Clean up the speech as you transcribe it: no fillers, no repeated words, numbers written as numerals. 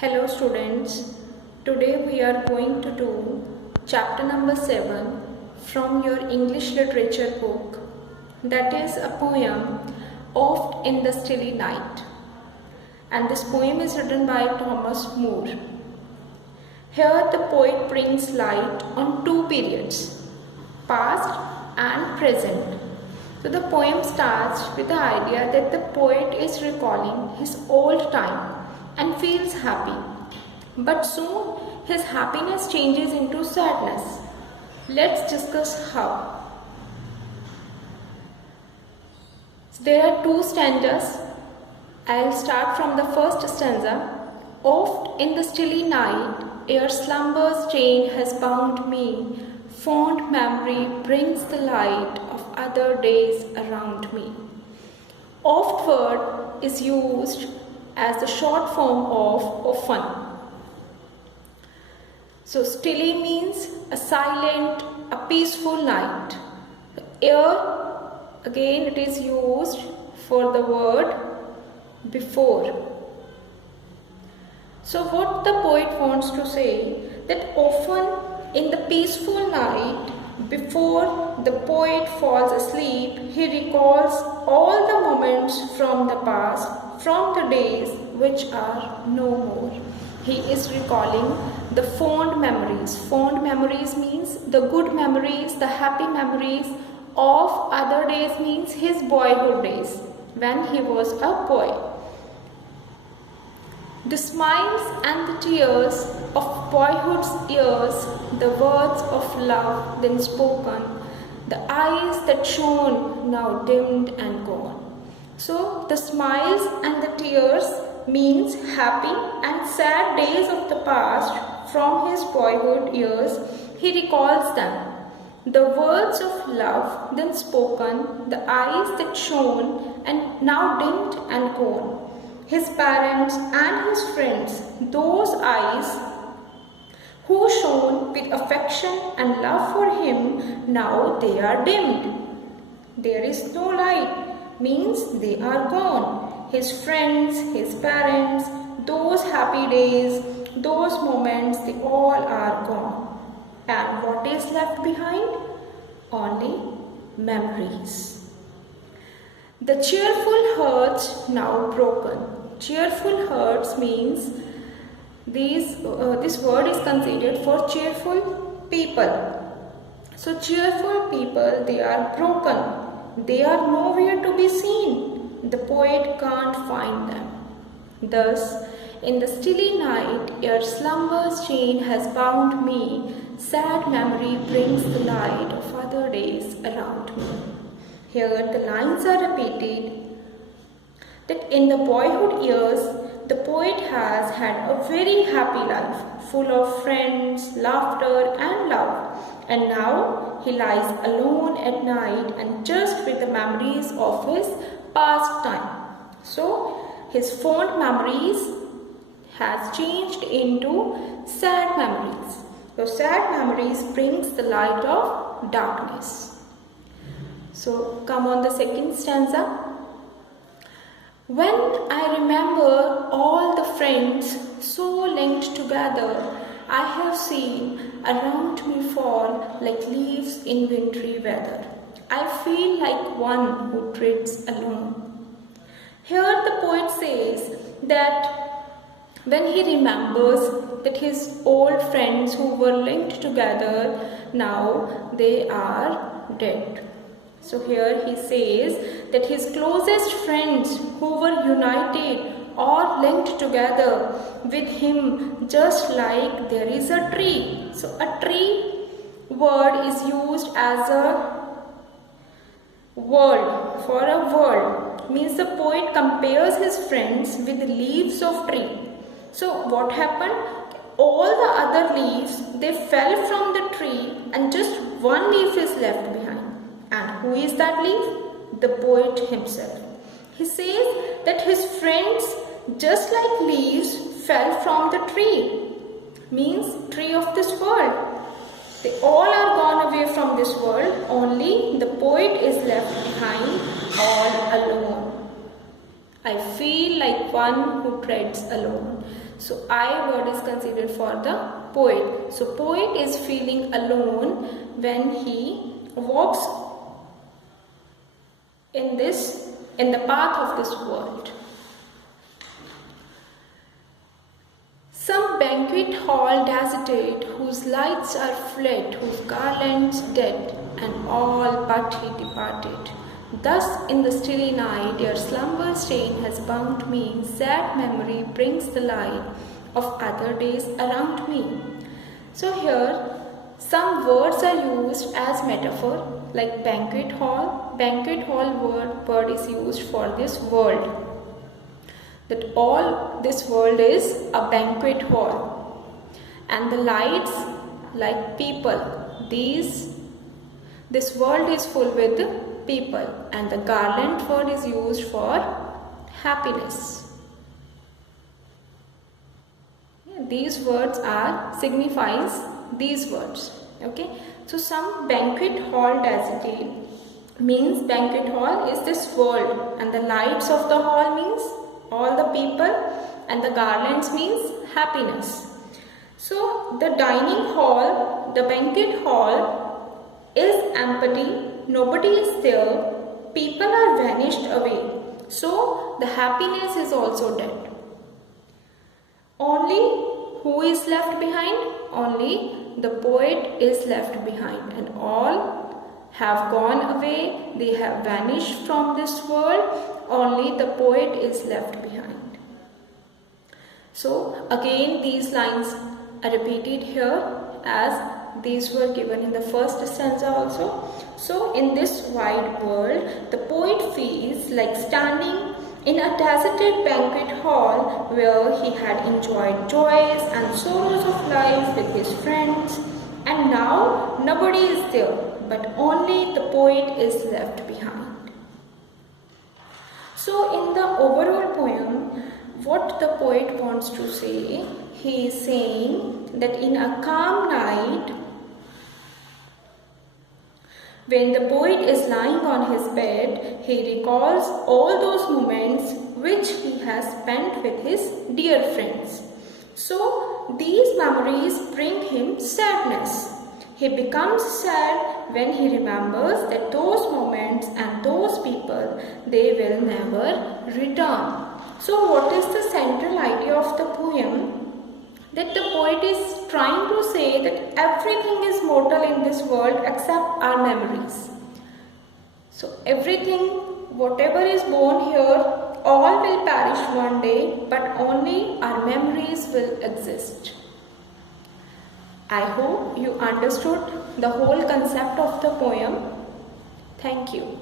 Hello students, today we are going to do chapter number 7 from your English literature book, that is a poem Oft in the Stilly Night, and this poem is written by Thomas Moore. Here the poet brings light on two periods, past and present. So the poem starts with the idea that the poet is recalling his old time and feels happy. But soon his happiness changes into sadness. Let's discuss how. So there are two stanzas. I'll start from the first stanza. Oft in the stilly night, ere slumber's chain has bound me, fond memory brings the light of other days around me. Oft word is used as the short form of often. So stilly means a silent, a peaceful night. Ere, again it is used for the word before. So what the poet wants to say, that often in the peaceful night before the poet falls asleep, he recalls all the moments from the past, from the days which are no more. He is recalling the fond memories. Fond memories means the good memories, the happy memories of other days, means his boyhood days when he was a boy. The smiles and the tears of boyhood's years, the words of love then spoken, the eyes that shone now dimmed and gone. So the smiles and the tears means happy and sad days of the past from his boyhood years. He recalls them. The words of love then spoken, the eyes that shone and now dimmed and gone. His parents and his friends, those eyes who shone with affection and love for him, now they are dimmed. There is no light, means they are gone. His friends, his parents, those happy days, those moments, they all are gone. And what is left behind? Only memories. The cheerful hearts now broken. Cheerful hearts means this word is considered for cheerful people. So cheerful people, they are broken. They are nowhere to be seen. The poet can't find them. Thus, in the stilly night, ere slumber's chain has bound me, sad memory brings the light of other days around me. Here the lines are repeated that in the boyhood years, the poet has had a very happy life, full of friends, laughter and love. And now he lies alone at night and just with the memories of his past time. So his fond memories has changed into sad memories. So sad memories brings the light of darkness. So come on the second stanza. When I remember all the friends so linked together, I have seen around me fall like leaves in wintry weather. I feel like one who treads alone. Here the poet says that when he remembers that his old friends who were linked together, now they are dead. So here he says that his closest friends who were united or linked together with him, just like there is a tree. So a tree word is used as a word, for a word. Means the poet compares his friends with the leaves of tree. So what happened? All the other leaves, they fell from the tree and just one leaf is left behind. And who is that leaf? The poet himself. He says that his friends, just like leaves, fell from the tree. Means tree of this world. They all are gone away from this world. Only the poet is left behind, all alone. I feel like one who treads alone. So I word is considered for the poet. So poet is feeling alone when he walks in the path of this world. Some banquet hall deserted, whose lights are fled, whose garlands dead, and all but he departed. Thus in the stilly night your slumber stain has bound me, sad memory brings the light of other days around me. So here some words are used as metaphor, like banquet hall. Banquet hall word is used for this world. That all this world is a banquet hall, and the lights like people. This world is full with people, and the garland word is used for happiness. These words signifies these words. Okay, so some banquet hall deserted means banquet hall is this world, and the lights of the hall means all the people, and the garlands means happiness. So the dining hall, the banquet hall is empty, nobody is there, people are vanished away. So the happiness is also dead. Only who is left behind? Only the poet is left behind, and all have gone away, they have vanished from this world. Only the poet is left behind. So again these lines are repeated here as these were given in the first stanza also. So in this wide world, the poet feels like standing in a deserted banquet hall where he had enjoyed joys and sorrows of life with his friends, and now nobody is there, but only the poet is left behind. So in the overall poem, what the poet wants to say, he is saying that in a calm night, when the poet is lying on his bed, he recalls all those moments which he has spent with his dear friends. So these memories bring him sadness. He becomes sad when he remembers that those moments and those people, they will never return. So what is the central idea of the poem? That the poet is trying to say that everything is mortal in this world except our memories. So everything, whatever is born here, all will perish one day, but only our memories will exist. I hope you understood the whole concept of the poem. Thank you.